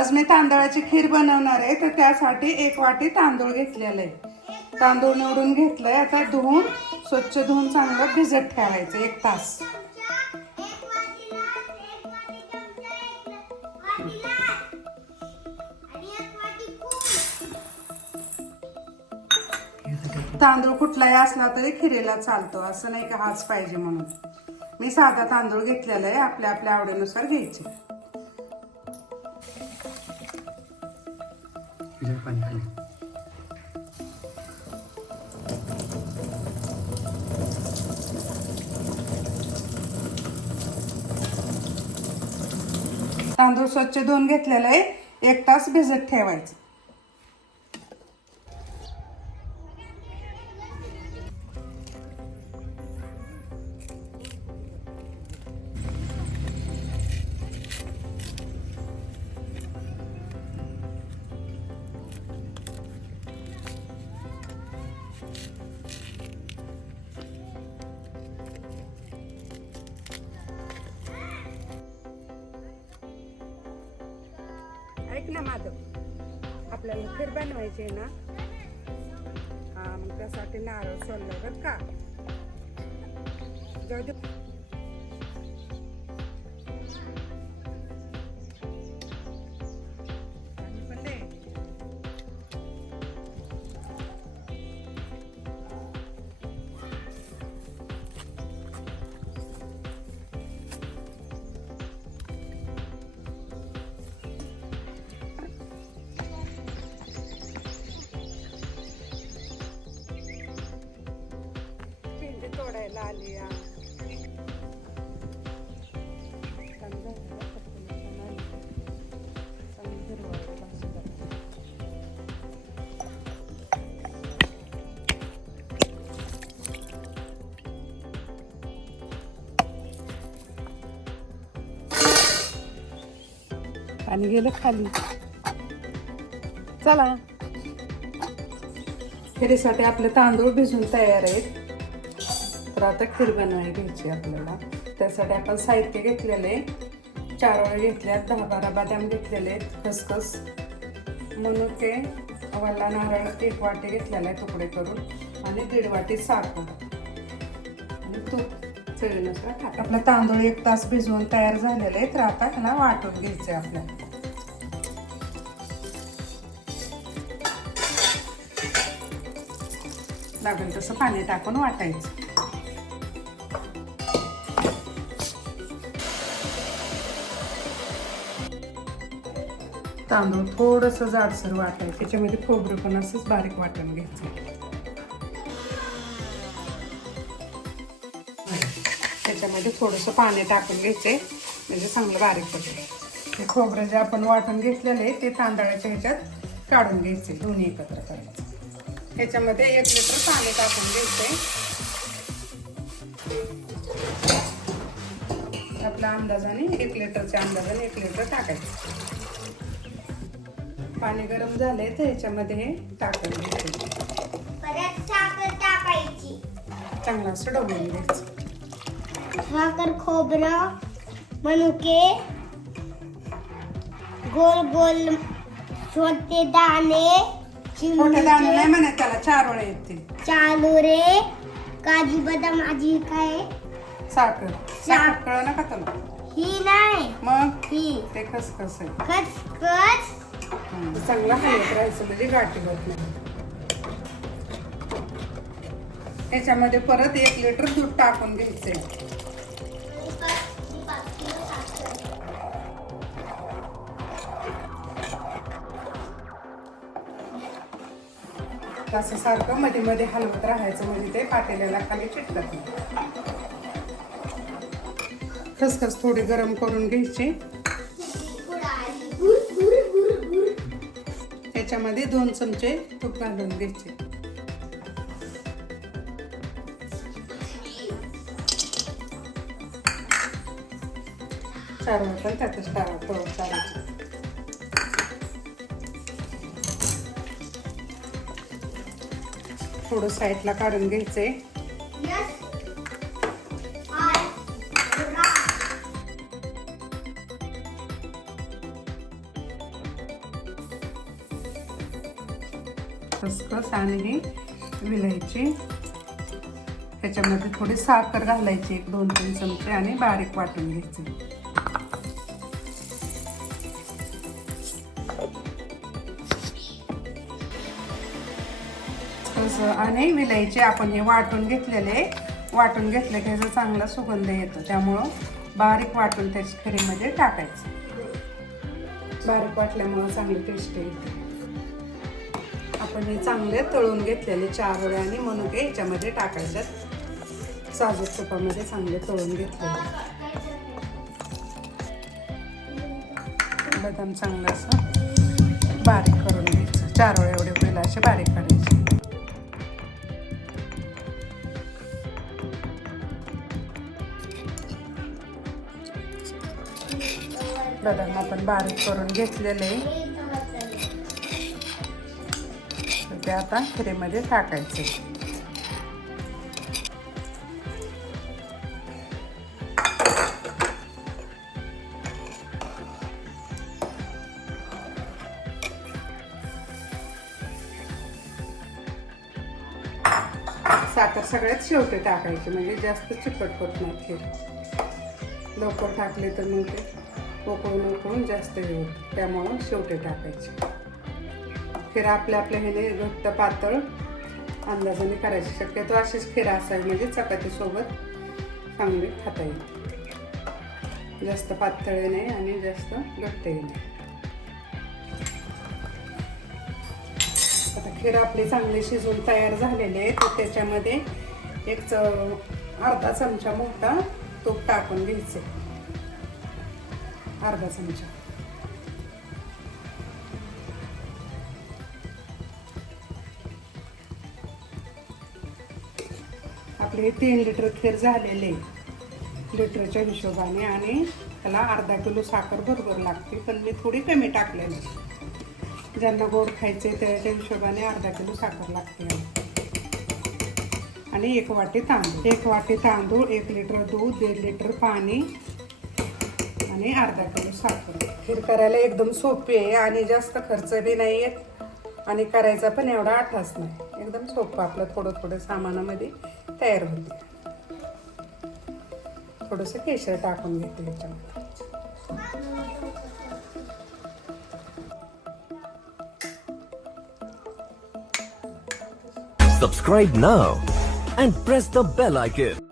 आज मी तांदळाची खीर बनवणार आहे तर त्यासाठी एक वाटी तांदूळ घेतलेलं आहे. तांदूळ निवडून घेतलंय. आता धुवून स्वच्छ धुवून चांगलं भिजत ठेवायचं एक तास. तांदूळ कुठलाही असला तरी खिरीला चालतो. असं नाही का हाच पाहिजे म्हणून. मी साधा तांदूळ घेतलेला आहे. आपल्या आपल्या आवडीनुसार घ्यायचे. पाणी खाली तांदूळ स्वच्छ धुवून घेतलेलं आहे. एक तास भिजत ठेवायचं. ऐक ना माधव. आपल्याला खीर बनवायची आहे ना. हा मग त्यासाठी नारळ सोडलं बरं का. जाऊ दे. तोडायला आणि गेलं खाली. चला. खिरीसाठी आपले तांदूळ भिजून तयार आहेत. तर आता खीर बनवायला घ्यायची आपल्याला. त्यासाठी आपण साहित्य घेतलेले आहे. वळे घेतल्यात दहा बारा बदाम घेतलेले आहेत खसखस. मनुके वल्ला नारळ एक वाटी घेतलेला आहे तुकडे करून आणि दीड वाटी साखर. आणि तूप चवीनुसार आपला तांदूळ एक तास भिजवून तयार झालेले आहेत. तर आता ह्याला वाटून घ्यायचे आपल्याला. लागेल तसं पाणी टाकून वाटायचं. तांदूळ थोडस जाडसर वाटायचं त्याच्यामध्ये खोबरं पण असंच बारीक वाटून घ्यायचं. त्याच्यामध्ये थोडंसं पाणी टाकून घ्यायचे म्हणजे चांगलं बारीक पडेल ते खोबरं जे आपण वाटून घेतलेलं आहे ते तांदळाच्या ह्याच्यात काढून घ्यायचे दोन्ही एकत्र करायचे. ह्याच्यामध्ये एक लिटर पाणी टाकून घ्यायचे आपल्या अंदाजाने एक लिटरच्या अंदाजाने एक लिटर टाकायचं. पाणी गरम झाले तर ह्याच्यामध्ये हे टाकून परत साखर टाकायची. चांगलं असं डोबून घ्यायचं. साखर खोबरं मनुके गोल गोल छोटे दाणे मोठे दाणे नाही म्हणत त्याला चार वेळे येतील. चालुरे काजू बदाम आजी काय? साखर. साखर कळ ना का तुला? ही नाही. मग? ही. ते खसखस आहे. खसखस. चांगला हलवत राहायचं म्हणजे गाठी होत नाही. त्याच्यामध्ये परत एक लिटर दूध टाकून घ्यायचंय. असं सारखं मध्ये मध्ये हलवत राहायचं म्हणजे ते पातेल्याला खाली चिटकत नाही. खसखस थोडी गरम करून घ्यायची. त्याच्यामध्ये दोन चमचे तूप घालून घ्यायचे. चार पण त्यातच टाकावं चालायचं थोडं साईडला काढून घ्यायचंय. खसखस आणि ही विलायची. ह्याच्यामध्ये थोडी साखर घालायची एक दोन तीन चमचे आणि बारीक वाटून घ्यायचे. तसं आणि विलायची आपण हे वाटून घेतलेले वाटून घेतले की ह्याचा चांगला सुगंध येतो. त्यामुळं बारीक वाटून त्याच्या खरीमध्ये टाकायचं. बारीक वाटल्यामुळं चांगली टेस्ट येते. आपण हे चांगले तळून घेतलेले चार वडे आणि मनुके ह्याच्यामध्ये टाकायच्यात. साजूक तुपामध्ये चांगले तळून घेतलेले. बदाम चांगलं असं बारीक करून घ्यायचं. चार वेळे एवढे होईल असे बारीक करायचे. बदाम आपण बारीक करून घेतलेले. ते आता खिरीमध्ये टाकायचे. साखर सगळ्यात शेवटी टाकायची म्हणजे जास्त चिकट होत नाही खीर लवकर टाकले तर मग ते उकळून उकळून जास्त हे त्यामुळं शेवटी टाकायची. खीर आपल्या आपल्या ह्याने घट्ट पातळ अंदाजाने करायची शक्यतो अशीच खीर असावी म्हणजे चपातीसोबत चांगली खाता येईल. जास्त पातळ नाही आणि जास्त घट्ट नाही. आता खीर आपली चांगली शिजून तयार झालेली आहे तर त्याच्यामध्ये एक च अर्धा चमचा मोठा तूप टाकून घ्यायचे. अर्धा चमचा. हे तीन लिटर खीर झालेले लिटरच्या हिशोबाने आणि त्याला अर्धा किलो साखर बरोबर लागते पण मी थोडी कमी टाकलेली ज्यांना गोड खायचे त्याच्या हिशोबाने अर्धा किलो साखर लागते. आणि एक वाटी तांदूळ एक वाटी तांदूळ एक लिटर दूध दीड लिटर पाणी आणि अर्धा किलो साखर. खीर करायला एकदम सोपी आहे आणि जास्त खर्च बी नाही येत आणि करायचा पण एवढा आठाच नाही. एकदम सोपं आपलं थोडं थोडं सामानामध्ये. तयार होते थोडंसं केशर टाकून घेते ह्याच्यामध्ये Subscribe now and press the bell icon.